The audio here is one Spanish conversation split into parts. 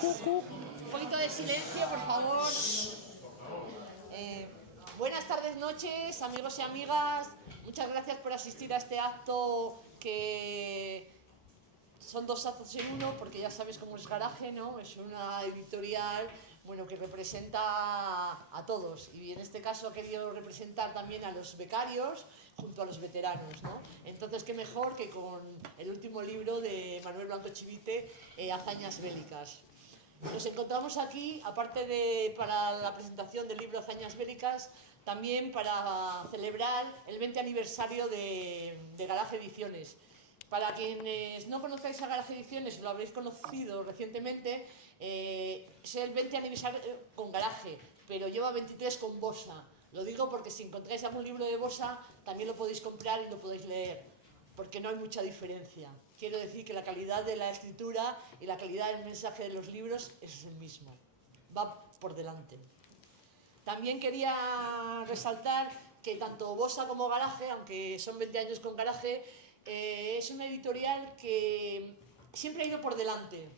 Un poquito de silencio, por favor. Buenas tardes, noches, amigos y amigas. Muchas gracias por asistir a este acto que son dos actos en uno, porque ya sabes cómo es Garaje, ¿no? Es una editorial, bueno, que representa a todos. Y en este caso ha querido representar también a los becarios junto a los veteranos, ¿no? Entonces, qué mejor que con el último libro de Manuel Blanco Chivite, Hazañas Bélicas. Nos encontramos aquí, aparte de para la presentación del libro Hazañas Bélicas, también para celebrar el 20 aniversario de Garaje Ediciones. Para quienes no conozcáis a Garaje Ediciones, lo habréis conocido recientemente, es el 20 aniversario con Garaje, pero lleva 23 con Bossa. Lo digo porque si encontráis algún libro de Bossa, también lo podéis comprar y lo podéis leer, porque no hay mucha diferencia. Quiero decir que la calidad de la escritura y la calidad del mensaje de los libros es el mismo. Va por delante. También quería resaltar que tanto Bossa como Garaje, aunque son 20 años con Garaje, es una editorial que siempre ha ido por delante.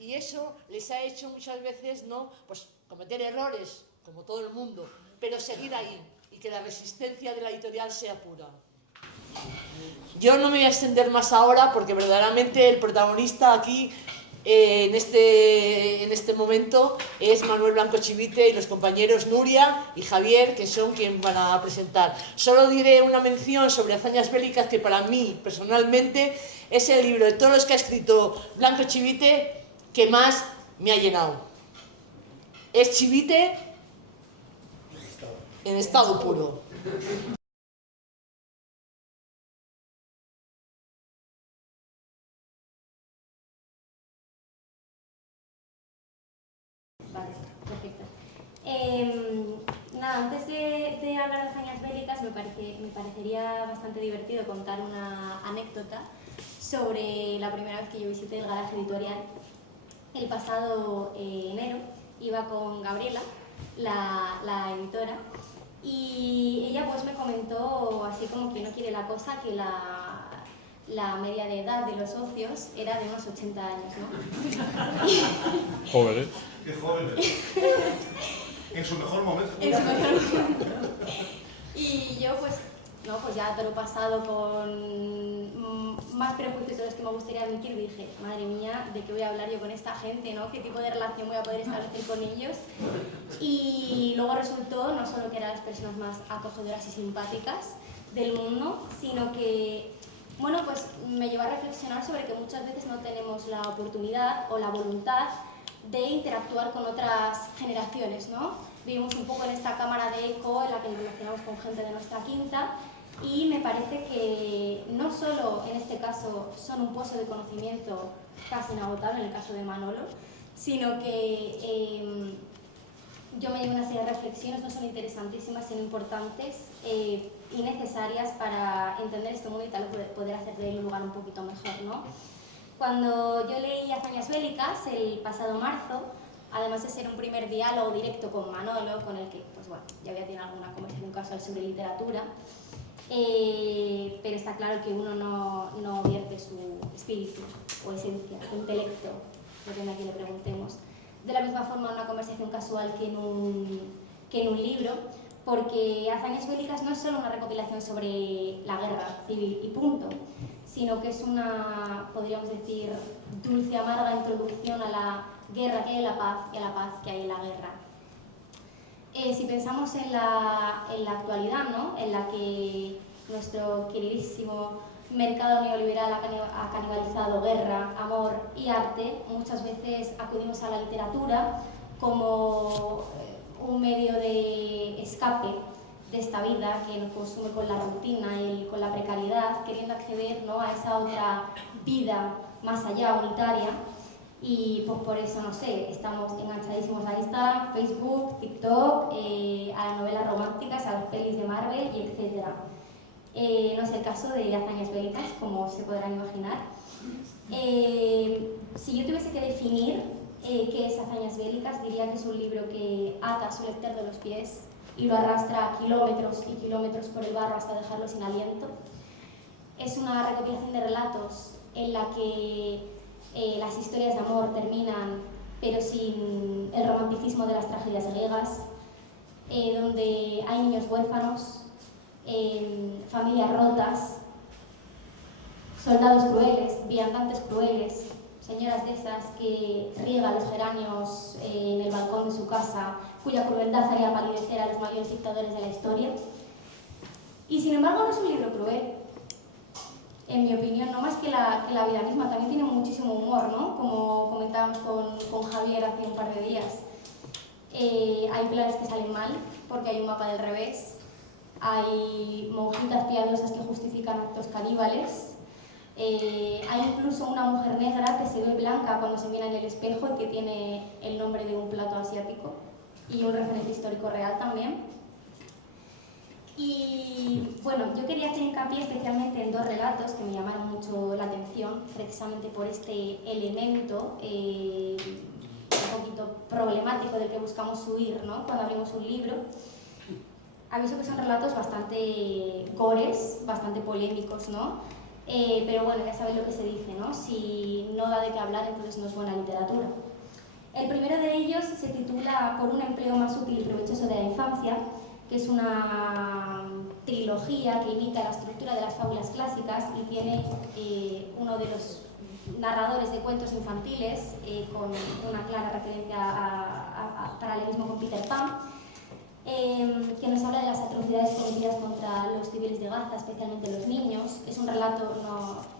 Y eso les ha hecho muchas veces, ¿no?, pues cometer errores, como todo el mundo, pero seguir ahí y que la resistencia de la editorial sea pura. Yo no me voy a extender más ahora porque verdaderamente el protagonista aquí en este momento es Manuel Blanco Chivite y los compañeros Nuria y Javier, que son quienes van a presentar. Solo diré una mención sobre Hazañas Bélicas, que para mí personalmente es el libro de todos los que ha escrito Blanco Chivite que más me ha llenado. Es Chivite en estado puro. Vale, perfecto. Nada, antes de hablar de Hazañas Bélicas, me parecería bastante divertido contar una anécdota sobre la primera vez que yo visité el Garaje Editorial. El pasado enero iba con Gabriela, la editora, y ella pues me comentó, así como que no quiere la cosa, que la media de edad de los socios era de unos 80 años, ¿no? Jóvenes. ¡Qué jóvenes! En su mejor momento. En su mejor momento. Y yo pues ya te lo he pasado con más prejuicios de los que me gustaría admitir, dije, madre mía, ¿de qué voy a hablar yo con esta gente, no? ¿Qué tipo de relación voy a poder establecer con ellos? Y luego resultó no solo que eran las personas más acogedoras y simpáticas del mundo, sino que, bueno, pues me llevó a reflexionar sobre que muchas veces no tenemos la oportunidad o la voluntad de interactuar con otras generaciones, ¿no? Vivimos un poco en esta cámara de eco en la que nos relacionamos con gente de nuestra quinta, y me parece que no solo en este caso son un pozo de conocimiento casi inagotable en el caso de Manolo, sino que yo me llevo una serie de reflexiones, no solo interesantísimas, sino importantes y necesarias para entender este mundo y tal vez poder hacer de él un lugar un poquito mejor, ¿no? Cuando yo leí Hazañas Bélicas el pasado marzo, además de ser un primer diálogo directo con Manolo, con el que pues bueno, ya había tenido alguna conversación casual sobre literatura, pero está claro que uno no vierte su espíritu o esencia, su intelecto, depende a quién le preguntemos, de la misma forma en una conversación casual que en un libro, porque Hazañas Bélicas no es solo una recopilación sobre la guerra civil y punto, sino que es una, podríamos decir, dulce y amarga introducción a la guerra que hay en la paz y a la paz que hay en la guerra. Si pensamos en la actualidad, ¿no?, en la que nuestro queridísimo mercado neoliberal ha canibalizado guerra, amor y arte, muchas veces acudimos a la literatura como un medio de escape de esta vida que nos consume con la rutina y con la precariedad, queriendo acceder, ¿no?, a esa otra vida más allá, unitaria. Y pues por eso, no sé, estamos enganchadísimos a Instagram, Facebook, TikTok, a las novelas románticas, a las pelis de Marvel y etc. No es el caso de Hazañas Bélicas, como se podrán imaginar. Si yo tuviese que definir qué es Hazañas Bélicas, diría que es un libro que ata a su lector de los pies y lo arrastra kilómetros y kilómetros por el barro hasta dejarlo sin aliento. Es una recopilación de relatos en la que las historias de amor terminan, pero sin el romanticismo de las tragedias griegas, donde hay niños huérfanos, familias rotas, soldados crueles, viandantes crueles, señoras de esas que riegan los geranios en el balcón de su casa, cuya crueldad haría palidecer a los mayores dictadores de la historia. Y sin embargo no es un libro cruel, en mi opinión, no más que la vida misma. También tiene muchísimo humor, ¿no? Como comentábamos con Javier hace un par de días. Hay planes que salen mal, porque hay un mapa del revés, hay monjitas piadosas que justifican actos caníbales, hay incluso una mujer negra que se ve blanca cuando se mira en el espejo y que tiene el nombre de un plato asiático, y un referente histórico real también. Y bueno, yo quería hacer hincapié especialmente en dos relatos que me llamaron mucho la atención, precisamente por este elemento un poquito problemático del que buscamos huir, ¿no?, cuando abrimos un libro. Aviso que son relatos bastante gores, bastante polémicos, ¿no? Pero bueno, ya sabéis lo que se dice, ¿no? Si no da de qué hablar, entonces no es buena literatura. El primero de ellos se titula Por un empleo más útil y provechoso de la infancia, que es una trilogía que imita la estructura de las fábulas clásicas y tiene uno de los narradores de cuentos infantiles con una clara referencia a paralelismo con Peter Pan, que nos habla de las atrocidades cometidas contra los civiles de Gaza, especialmente los niños. Es un relato,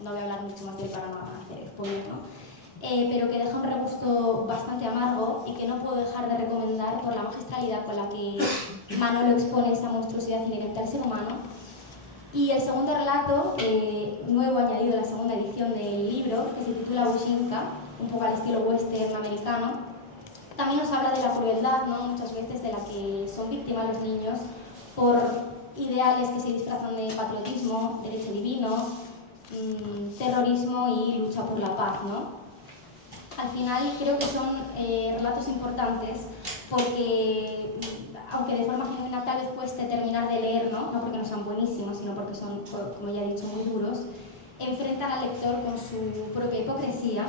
no voy a hablar mucho más de él para no hacer spoiler, ¿no? Pero que deja un regusto bastante amargo y que no puedo dejar de recomendar por la magistralidad con la que Manolo expone esa monstruosidad inherente al ser humano. Y el segundo relato, nuevo añadido a la segunda edición del libro, que se titula Ushinka, un poco al estilo western americano, también nos habla de la crueldad, ¿no?, muchas veces de la que son víctimas los niños por ideales que se disfrazan de patriotismo, derecho divino, terrorismo y lucha por la paz, ¿no? Al final creo que son relatos importantes porque, aunque de forma genuina tal vez cueste terminar de leer, ¿no?, no porque no sean buenísimos, sino porque son, como ya he dicho, muy duros, enfrentan al lector con su propia hipocresía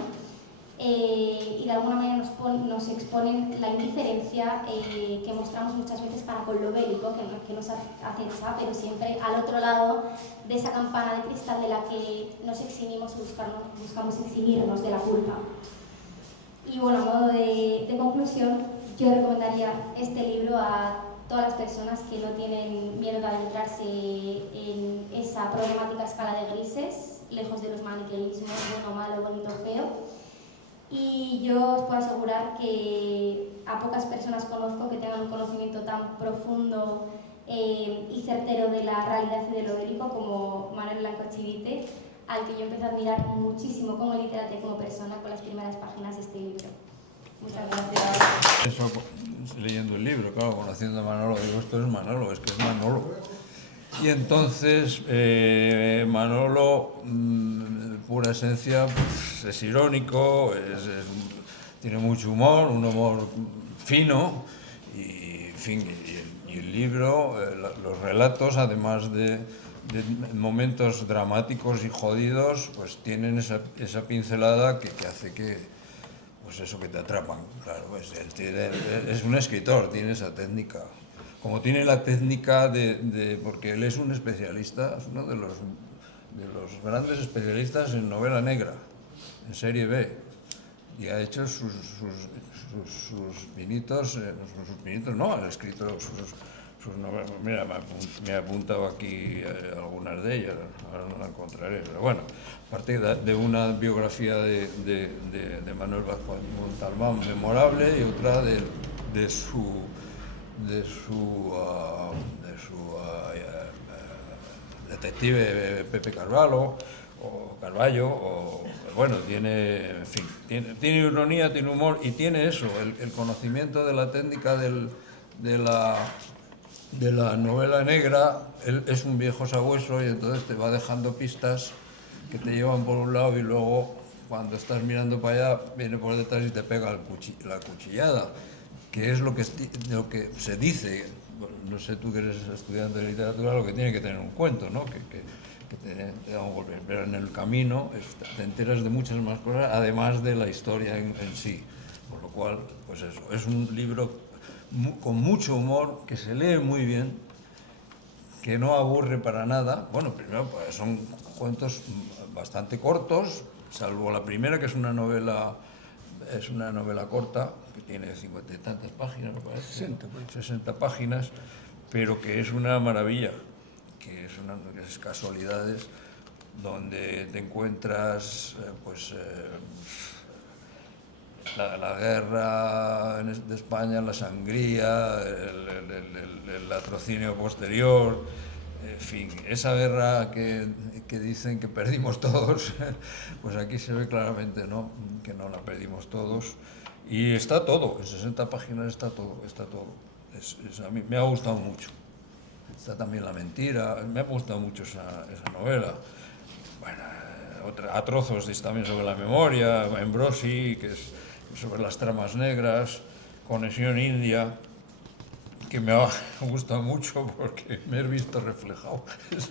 y de alguna manera nos exponen la indiferencia que mostramos muchas veces para con lo bélico que nos acecha, pero siempre al otro lado de esa campana de cristal de la que nos eximimos y buscamos eximirnos de la culpa. Y bueno, a modo de conclusión, yo recomendaría este libro a todas las personas que no tienen miedo de adentrarse en esa problemática escala de grises, lejos de los maniqueísmos, bueno, malo, bonito, feo. Y yo os puedo asegurar que a pocas personas conozco que tengan un conocimiento tan profundo y certero de la realidad y de lo bélico como Manuel Blanco Chivite, al que yo empecé a admirar muchísimo como literato y como persona con las primeras páginas de este libro. Muchas gracias. Eso, leyendo el libro, claro, conociendo a Manolo, digo, esto es Manolo, es que es Manolo. Y entonces, Manolo, pura esencia, pues, es irónico, tiene mucho humor, un humor fino, y, en fin, y el libro, los relatos, además de momentos dramáticos y jodidos, pues tienen esa pincelada que hace que, pues eso, que te atrapan. Claro, es un escritor, tiene esa técnica. Como tiene la técnica porque él es un especialista, es uno de los grandes especialistas en novela negra, en serie B, y ha hecho sus pinitos, no, ha escrito sus novelas. Mira, me he apuntado aquí algunas de ellas, ahora no las encontraré, pero bueno, aparte de una biografía de Manuel Vázquez Montalbán memorable y otra de su detective Pepe Carvalho, bueno, tiene, en fin, tiene ironía, tiene humor y tiene eso, el conocimiento de la técnica de la novela negra. Él es un viejo sabueso y entonces te va dejando pistas que te llevan por un lado y luego cuando estás mirando para allá viene por detrás y te pega la cuchillada, que es lo que se dice. No sé, tú que eres estudiante de literatura, lo que tiene que tener un cuento, ¿no? que te da un golpe. Pero en el camino te enteras de muchas más cosas, además de la historia en sí. Por lo cual, pues eso, es un libro con mucho humor, que se lee muy bien, que no aburre para nada. Bueno, primero, pues son cuentos bastante cortos, salvo la primera, que es una novela corta, que tiene 50 y tantas páginas, me parece, 60 páginas, pero que es una maravilla, que es casualidades, donde te encuentras la guerra de España, la sangría, el latrocinio posterior, en fin, esa guerra que dicen que perdimos todos, pues aquí se ve claramente, ¿no?, que no la perdimos todos. Y está todo, en 60 páginas está todo. A mí me ha gustado mucho. Está también La mentira, me ha gustado mucho esa novela. Bueno, a trozos dice también sobre la memoria, Ambrosi, que es sobre las tramas negras, Conexión India, que me ha gustado mucho porque me he visto reflejado. Es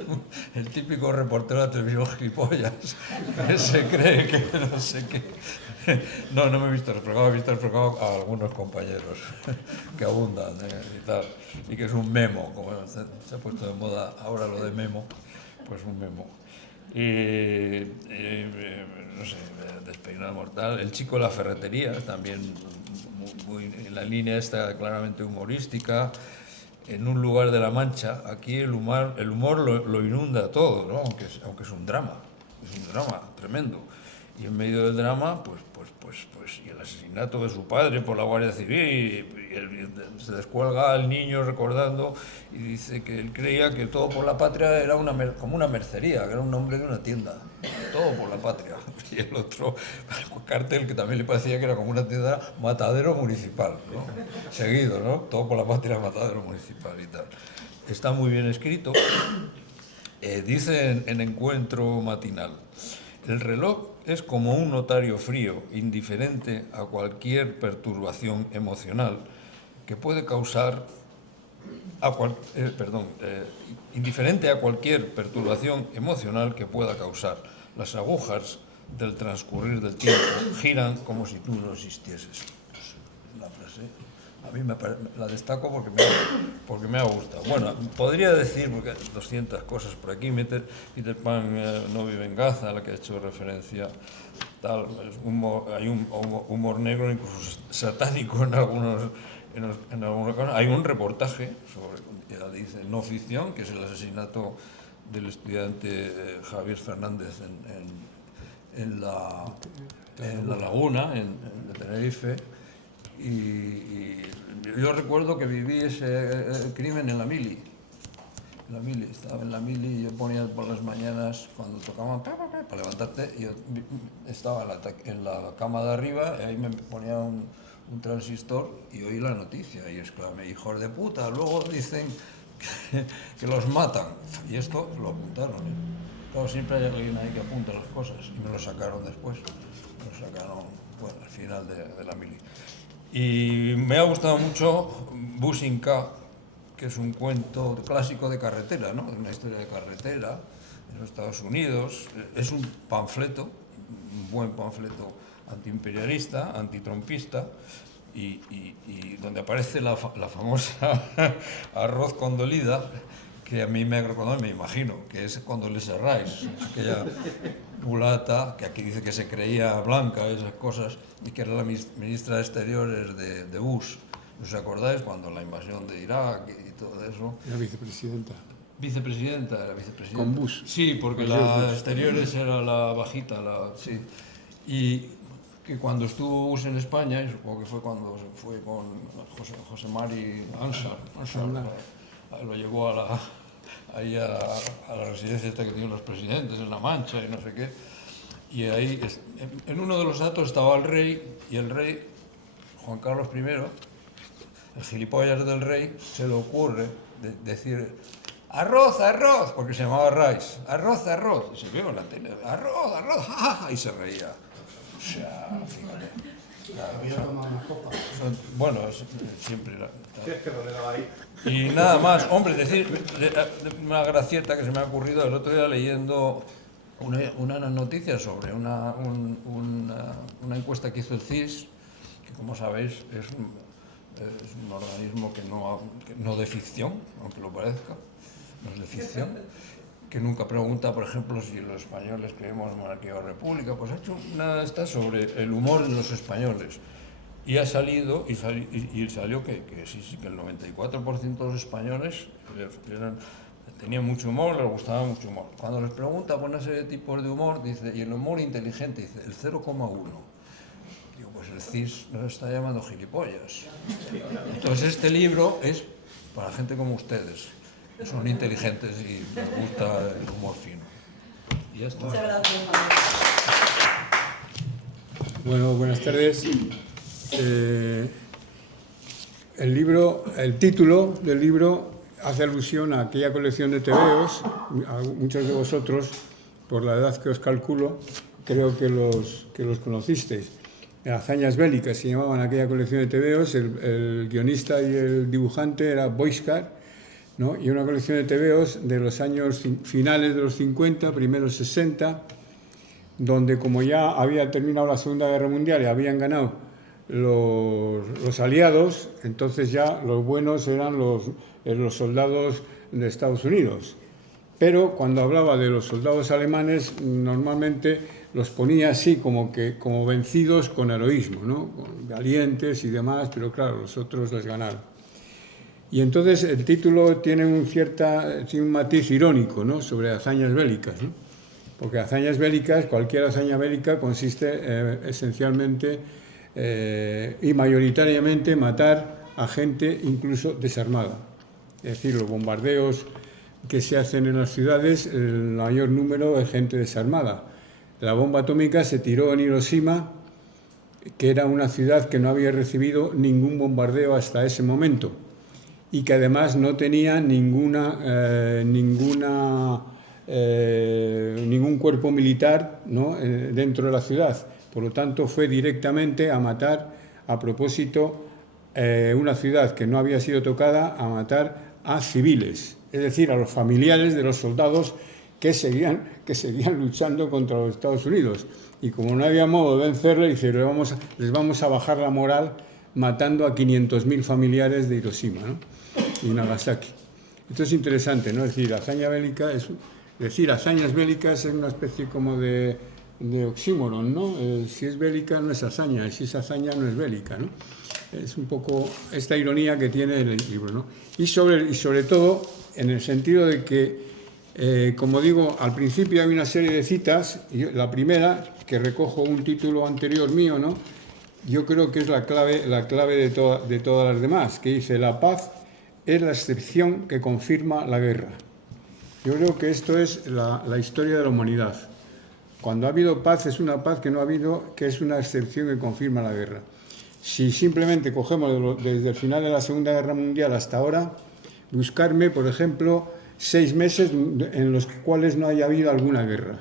el típico reportero de la televisión gilipollas que se cree que no sé qué. No me he visto reflejado a algunos compañeros que abundan y tal, y que es un memo, como se ha puesto de moda ahora lo de memo, pues un memo. No sé, Despeinado mortal, El chico de la ferretería, también muy en la línea esta claramente humorística. En un lugar de la Mancha, aquí el humor lo inunda todo, ¿no? Aunque es un drama tremendo. Y en medio del drama, pues y el asesinato de su padre por la Guardia Civil, se descuelga al niño recordando y dice que él creía que Todo por la Patria era como una mercería, que era un nombre de una tienda. Todo por la Patria. Y el otro cartel que también le parecía que era como una tienda, Matadero Municipal, ¿no? Seguido, ¿no? Todo por la Patria, Matadero Municipal y tal. Está muy bien escrito. Dice en Encuentro Matinal: el reloj es como un notario frío, indiferente a cualquier perturbación emocional que puede causar indiferente a cualquier perturbación emocional que pueda causar. Las agujas del transcurrir del tiempo giran como si tú no existieses. La frase, a mí la destaco porque me ha gustado. Bueno, podría decir, porque hay 200 cosas por aquí, Peter Pan no vive en Gaza, a la que ha hecho referencia, tal, hay un humor negro, incluso satánico en algunos casos. Hay un reportaje sobre, ya dice, no ficción, que es el asesinato del estudiante Javier Fernández en la Laguna, de Tenerife. Y yo recuerdo que viví ese crimen en la mili. Estaba en la mili y yo ponía por las mañanas, cuando tocaban para levantarte, yo estaba en la cama de arriba y ahí me ponía un transistor y oí la noticia y exclamé: hijos de puta, luego dicen que los matan. Y esto lo apuntaron, ¿eh? Claro, siempre hay alguien ahí que apunta las cosas, y me lo sacaron después. Me lo sacaron, bueno, al final de la mili. Y me ha gustado mucho Bushing K, que es un cuento clásico de carretera, ¿no? Una historia de carretera en los Estados Unidos. Es un panfleto, un buen panfleto antiimperialista, antitrumpista, y donde aparece la famosa Arroz Condolida, que a mí me ha recordado, me imagino, que es Condoleezza Rice, aquella mulata que aquí dice que se creía blanca, esas cosas, y que era la ministra de Exteriores de Bush. ¿Os acordáis? Cuando la invasión de Irak y todo eso. Era vicepresidenta. Vicepresidenta. Con Bush. Sí, porque la Exteriores era la bajita, sí. Y que cuando estuvo Bush en España, y supongo que fue cuando fue con José Mari Ansar, lo llevó ahí a la residencia esta que tienen los presidentes en La Mancha y no sé qué. Y ahí, en uno de los actos estaba el rey, y el rey, Juan Carlos I, el gilipollas del rey, se le ocurre decir: arroz, arroz, porque se llamaba Rice, arroz, arroz. Y se vio en la tele: arroz, arroz, jajaja, y se reía. O sea, fíjate. Había tomado una copa. Bueno, siempre... Sí, es que lo le daba ahí. Y nada más, hombre, decir una gracieta que se me ha ocurrido el otro día leyendo una noticia sobre una encuesta que hizo el CIS, que como sabéis es un organismo que no de ficción, aunque lo parezca, no es de ficción, que nunca pregunta, por ejemplo, si los españoles creemos en monarquía o república, pues ha hecho una de estas sobre el humor de los españoles. Y ha salido, y salió que sí, que el 94% de los españoles tenían mucho humor, les gustaba mucho humor. Cuando les pregunta por una serie de tipos de humor, dice, y el humor inteligente, dice, el 0,1. Digo, pues el CIS nos está llamando gilipollas. Entonces este libro es para gente como ustedes, que son inteligentes y les gusta el humor fino. Y ya está. Muchas gracias. Bueno, buenas tardes. El título del libro hace alusión a aquella colección de tebeos. A muchos de vosotros, por la edad que os calculo, creo que los conocisteis. Hazañas bélicas se llamaban aquella colección de tebeos. El guionista y el dibujante era Boixcar, ¿no? Y una colección de tebeos de los años finales de los 50, primeros 60, donde como ya había terminado la Segunda Guerra Mundial y habían ganado los aliados, entonces ya los buenos eran los soldados de Estados Unidos. Pero cuando hablaba de los soldados alemanes, normalmente los ponía así como vencidos con heroísmo, ¿no? Valientes y demás, pero claro, los otros les ganaron. Y entonces el título tiene un matiz irónico, ¿no? Sobre hazañas bélicas, ¿no? Porque hazañas bélicas, cualquier hazaña bélica consiste esencialmente y mayoritariamente matar a gente incluso desarmada. Es decir, los bombardeos que se hacen en las ciudades, el mayor número de gente desarmada. La bomba atómica se tiró en Hiroshima, que era una ciudad que no había recibido ningún bombardeo hasta ese momento y que además no tenía ningún cuerpo militar, ¿no? Dentro de la ciudad. Por lo tanto, fue directamente a matar, a propósito, una ciudad que no había sido tocada, a matar a civiles, es decir, a los familiares de los soldados que seguían luchando contra los Estados Unidos. Y como no había modo de vencerle, dice, les vamos a bajar la moral matando a 500.000 familiares de Hiroshima, ¿no? Y Nagasaki. Esto es interesante, ¿no? Es decir, hazaña bélica hazañas bélicas es una especie como de oxímoron, ¿no? Si es bélica no es hazaña, y si es hazaña no es bélica, ¿no? Es un poco esta ironía que tiene el libro, ¿no? Y sobre todo en el sentido de que, como digo, al principio hay una serie de citas, y la primera, que recojo un título anterior mío, ¿no? Yo creo que es la clave de todas las demás, que dice, la paz es la excepción que confirma la guerra. Yo creo que esto es la historia de la humanidad. Cuando ha habido paz, es una paz que no ha habido, que es una excepción que confirma la guerra. Si simplemente cogemos desde el final de la Segunda Guerra Mundial hasta ahora, buscarme, por ejemplo, 6 meses en los cuales no haya habido alguna guerra,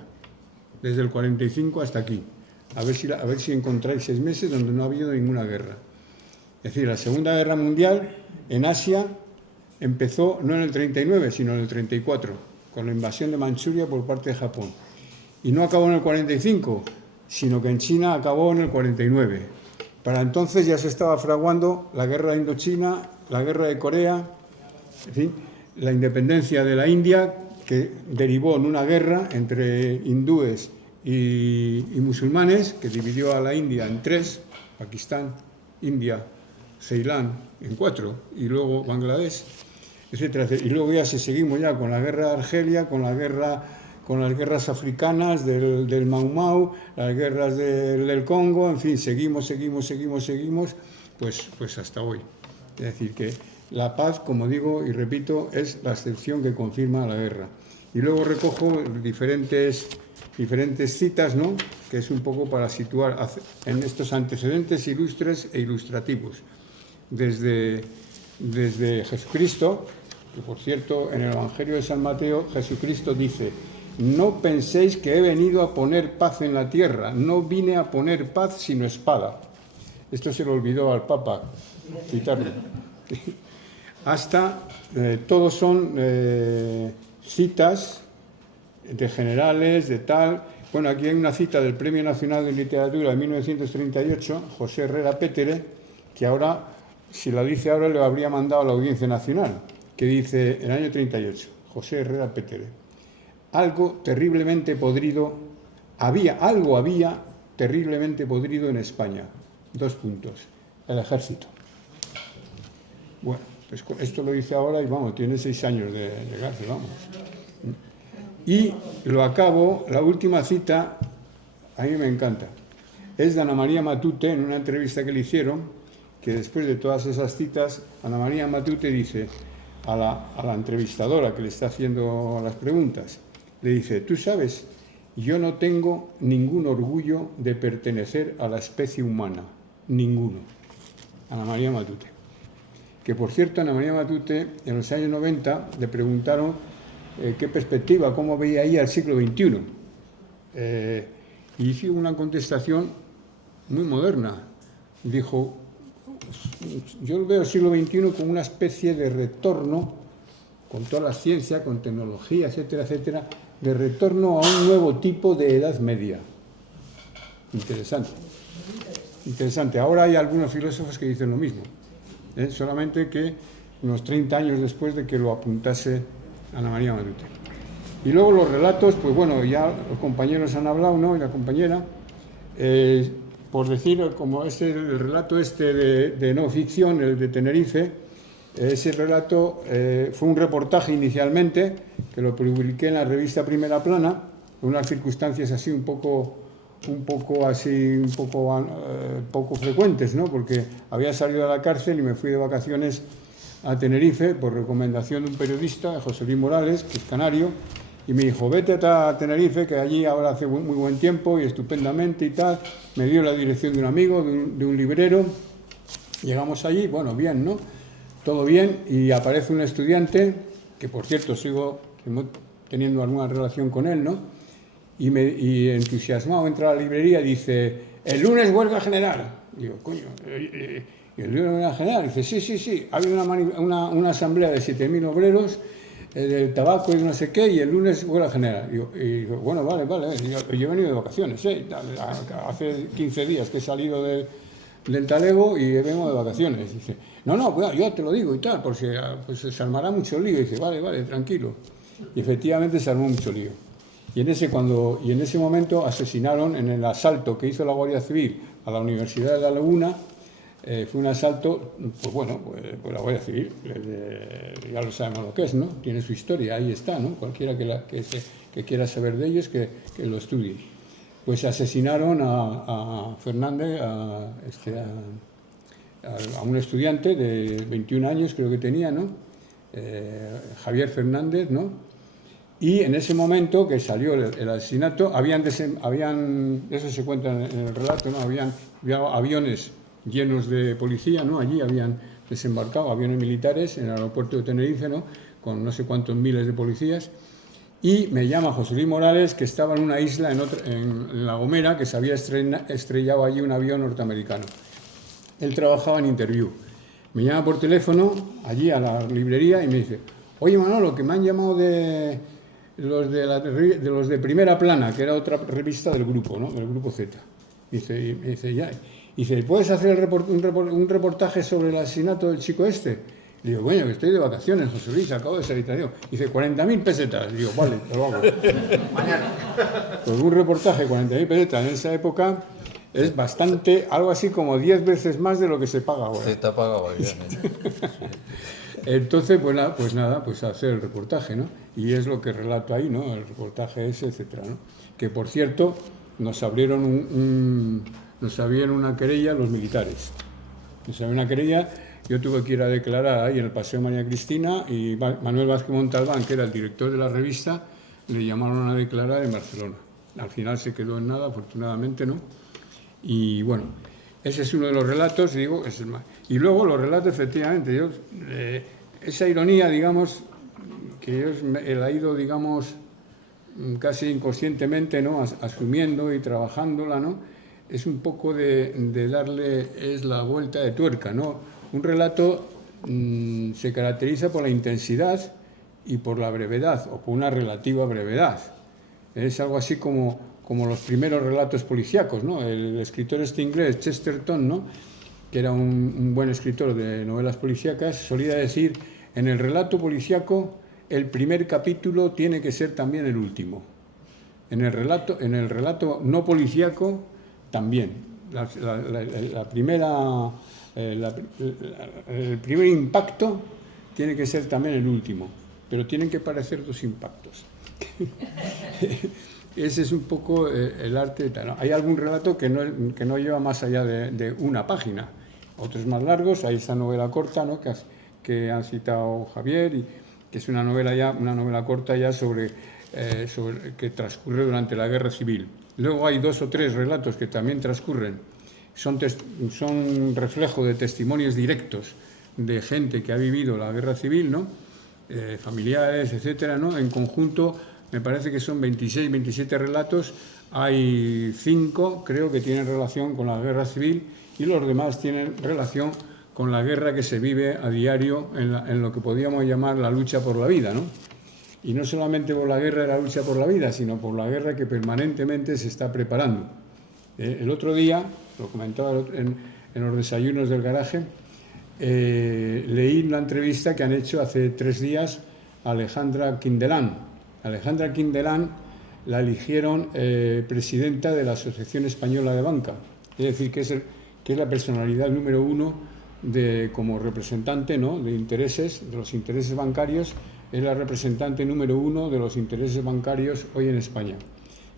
desde el 45 hasta aquí. A ver si encontráis 6 meses donde no ha habido ninguna guerra. Es decir, la Segunda Guerra Mundial en Asia empezó no en el 39, sino en el 34, con la invasión de Manchuria por parte de Japón. Y no acabó en el 45, sino que en China acabó en el 49. Para entonces ya se estaba fraguando la guerra de Indochina, la guerra de Corea, en fin, la independencia de la India, que derivó en una guerra entre hindúes y musulmanes, que dividió a la India en 3, Pakistán, India, Ceilán, en 4, y luego Bangladesh, etcétera. Y luego ya seguimos ya con la guerra de Argelia, con las guerras africanas del Mau Mau, las guerras del Congo, en fin, seguimos, pues hasta hoy. Es decir, que la paz, como digo y repito, es la excepción que confirma la guerra. Y luego recojo diferentes citas, ¿no?, que es un poco para situar en estos antecedentes ilustres e ilustrativos. Desde Jesucristo, que por cierto, en el Evangelio de San Mateo, Jesucristo dice: no penséis que he venido a poner paz en la tierra, no vine a poner paz sino espada. Esto se le olvidó al Papa citarlo. Hasta, todos son citas de generales, de tal. Bueno, aquí hay una cita del Premio Nacional de Literatura de 1938, José Herrera Pétere, que ahora, si la dice ahora, le habría mandado a la Audiencia Nacional, que dice, en el año 38, José Herrera Pétere, algo había terriblemente podrido en España. 2 puntos. El ejército. Bueno, pues esto lo dice ahora y vamos, tiene 6 años de cárcel, vamos. Y lo acabo, la última cita, a mí me encanta. Es de Ana María Matute, en una entrevista que le hicieron, que después de todas esas citas, Ana María Matute dice a la entrevistadora que le está haciendo las preguntas, le dice, tú sabes, yo no tengo ningún orgullo de pertenecer a la especie humana, ninguno. Ana María Matute. Que por cierto, Ana María Matute, en los años 90, le preguntaron qué perspectiva, cómo veía ahí al siglo XXI. Y hizo una contestación muy moderna. Dijo, yo veo el siglo XXI como una especie de retorno, con toda la ciencia, con tecnología, etcétera, etcétera, de retorno a un nuevo tipo de Edad Media. Interesante. Interesante. Ahora hay algunos filósofos que dicen lo mismo, solamente que unos 30 años después de que lo apuntase Ana María Matute. Y luego los relatos, pues bueno, ya los compañeros han hablado, ¿no? Y la compañera, por decir, como el relato de no ficción, el de Tenerife, ese relato fue un reportaje inicialmente, que lo publiqué en la revista Primera Plana, en unas circunstancias así un poco frecuentes, ¿no? Porque había salido de la cárcel y me fui de vacaciones a Tenerife por recomendación de un periodista, José Luis Morales, que es canario, y me dijo, vete a Tenerife, que allí ahora hace muy buen tiempo y estupendamente y tal. Me dio la dirección de un amigo, de un librero. Llegamos allí, bueno, bien, ¿no? Todo bien, y aparece un estudiante, que por cierto sigo teniendo alguna relación con él, ¿no? Y entusiasmado entra a la librería y dice, el lunes huelga general. Digo, coño, ¿y el lunes huelga general? Dice, sí, ha habido una asamblea de 7.000 obreros del tabaco y no sé qué, y el lunes huelga general. Y digo, bueno, vale, yo he venido de vacaciones, hace 15 días que he salido del talego y vengo de vacaciones. Dice, no, pues yo te lo digo y tal, porque pues, se armará mucho lío. Y dice, vale, tranquilo. Y efectivamente se armó mucho lío. Y en ese momento asesinaron, en el asalto que hizo la Guardia Civil a la Universidad de La Laguna, fue un asalto, pues bueno, pues la Guardia Civil, ya lo sabemos lo que es, ¿no? Tiene su historia, ahí está, ¿no? Cualquiera que quiera saber de ellos, que lo estudie. Pues asesinaron a Fernández, a un estudiante de 21 años, creo que tenía, ¿no? Javier Fernández, ¿no? Y en ese momento que salió el asesinato, eso se cuenta en el relato, ¿no? Había aviones llenos de policía, ¿no? Allí habían desembarcado aviones militares en el aeropuerto de Tenerife, ¿no? Con no sé cuántos miles de policías. Y me llama José Luis Morales, que estaba en una isla en La Gomera, que se había estrellado allí un avión norteamericano. Él trabajaba en Interview. Me llama por teléfono allí a la librería y me dice, oye Manolo, que me han llamado de los de Primera Plana, que era otra revista del grupo, ¿no? Del grupo Z. Dice, ¿puedes hacer un reportaje sobre el asesinato del chico este? Le digo, bueno, que estoy de vacaciones, José Luis, acabo de salir. Dice, 40.000 pesetas. Digo, vale, te lo hago. Mañana. Pues un reportaje, 40.000 pesetas en esa época es bastante, algo así como 10 veces más de lo que se paga ahora. Se te ha pagado bien. Entonces, pues hacer el reportaje, ¿no? Y es lo que relato ahí, ¿no? El reportaje ese, etcétera, ¿no? Que, por cierto, nos abrieron una querella los militares. Nos abrieron una querella, yo tuve que ir a declarar ahí en el Paseo María Cristina y Manuel Vázquez Montalbán, que era el director de la revista, le llamaron a declarar en Barcelona. Al final se quedó en nada, afortunadamente, ¿no? Y bueno, ese es uno de los relatos, digo, es el más. Y luego los relatos, efectivamente, esa ironía, digamos, que yo la he ido, digamos, casi inconscientemente, ¿no? Asumiendo y trabajándola, ¿no? es un poco de darle es la vuelta de tuerca, ¿no? Un relato se caracteriza por la intensidad y por la brevedad, o por una relativa brevedad. Es algo así como los primeros relatos policíacos, ¿no? El escritor este inglés, Chesterton, ¿no?, que era un buen escritor de novelas policíacas, solía decir: en el relato policíaco el primer capítulo tiene que ser también el último. En el relato no policíaco también. El primer impacto tiene que ser también el último, pero tienen que parecer dos impactos. Ese es un poco el arte. Hay algún relato que no lleva más allá de una página, otros más largos. Hay esa novela corta, ¿no?, que han citado Javier, y que es una novela corta ya sobre que transcurre durante la Guerra Civil. Luego hay 2 o 3 relatos que también transcurren, son reflejo de testimonios directos de gente que ha vivido la Guerra Civil, ¿no?, familiares, etcétera, ¿no? En conjunto me parece que son 26, 27 relatos. Hay 5, creo, que tienen relación con la Guerra Civil, y los demás tienen relación con la guerra que se vive a diario en lo que podríamos llamar la lucha por la vida, ¿no? Y no solamente por la guerra de la lucha por la vida, sino por la guerra que permanentemente se está preparando. El otro día, lo comentaba en los desayunos del garaje, leí una entrevista que han hecho hace 3 días a Alejandra Quindelán. Alejandra Quindelán la eligieron presidenta de la Asociación Española de Banca, es decir, que es la personalidad número 1 como representante, ¿no?, de los intereses bancarios. Es la representante número 1 de los intereses bancarios hoy en España.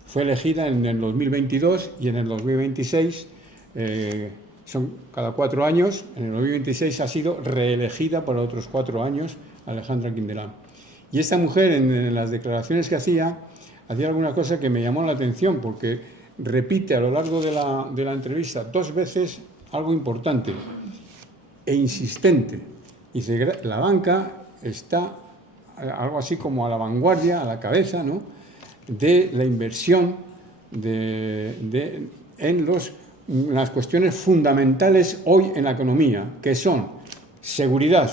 Fue elegida en el 2022 y en el 2026, son cada 4 años, en el 2026 ha sido reelegida para otros 4 años Alejandra Quindelán. Y esta mujer, en las declaraciones que hacía alguna cosa que me llamó la atención, porque repite a lo largo de la entrevista 2 veces algo importante e insistente. Dice: la banca está algo así como a la vanguardia, a la cabeza, ¿no?, de la inversión en las cuestiones fundamentales hoy en la economía, que son seguridad,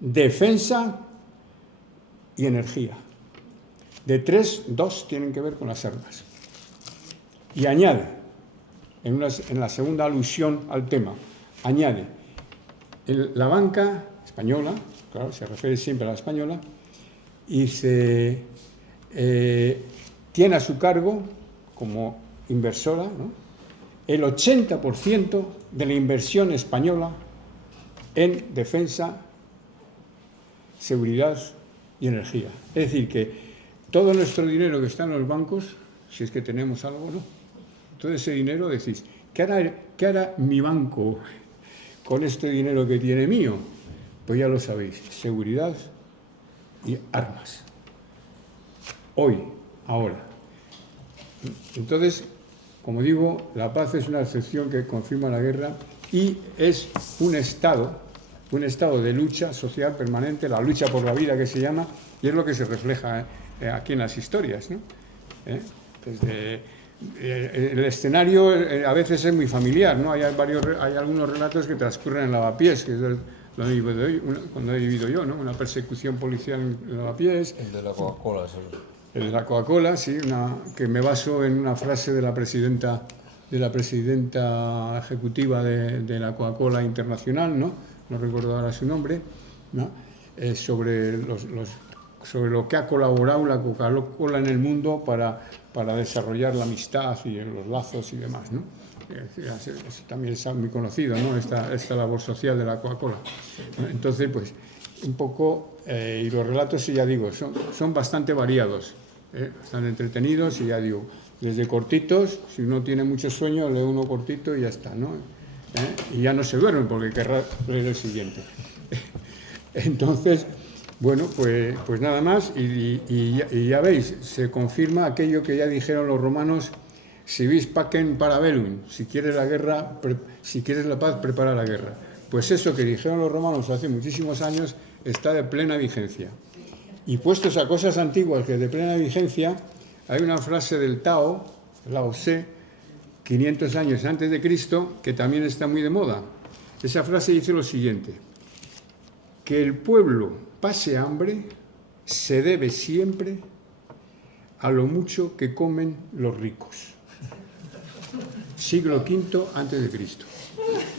defensa y energía. De 3, 2 tienen que ver con las armas. Y añade, en la segunda alusión al tema, añade: la banca española, claro, se refiere siempre a la española, y tiene a su cargo, como inversora, ¿no?, el 80% de la inversión española en defensa, seguridad y energía. Es decir, que todo nuestro dinero que está en los bancos, si es que tenemos algo, ¿no?, todo ese dinero, decís: ¿qué hará mi banco con este dinero que tiene mío? Pues ya lo sabéis: seguridad y armas. Hoy, ahora. Entonces, como digo, la paz es una excepción que confirma la guerra, y es un estado de lucha social permanente, la lucha por la vida que se llama, y es lo que se refleja aquí en las historias, ¿no? El escenario a veces es muy familiar, ¿no? Hay algunos relatos que transcurren en Lavapiés, que es cuando he vivido yo, ¿no?, una persecución policial en Lavapiés. El de la Coca-Cola, seguro. El de la Coca-Cola, sí, que me baso en una frase de la presidenta ejecutiva de la Coca-Cola Internacional, ¿no?, no recuerdo ahora su nombre, ¿no?, sobre lo que ha colaborado la Coca-Cola en el mundo para desarrollar la amistad y los lazos y demás, ¿no? También es muy conocido, ¿no?, esta labor social de la Coca-Cola. Entonces, pues, un poco, y los relatos, ya digo, son bastante variados, están entretenidos, y ya digo, desde cortitos, si uno tiene mucho sueño, lee uno cortito y ya está, ¿no? Y ya no se duerme porque querrá leer el siguiente. Entonces, bueno, pues nada más, y ya veis, se confirma aquello que ya dijeron los romanos: si vis pacem para bellum, si quieres la paz, prepara la guerra. Pues eso que dijeron los romanos hace muchísimos años está de plena vigencia. Y puestos a cosas antiguas que de plena vigencia, hay una frase del Lao Tse, 500 años antes de Cristo, que también está muy de moda. Esa frase dice lo siguiente: que el pueblo pase hambre se debe siempre a lo mucho que comen los ricos. Siglo V antes de Cristo.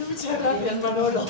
Muchas gracias, Manolo.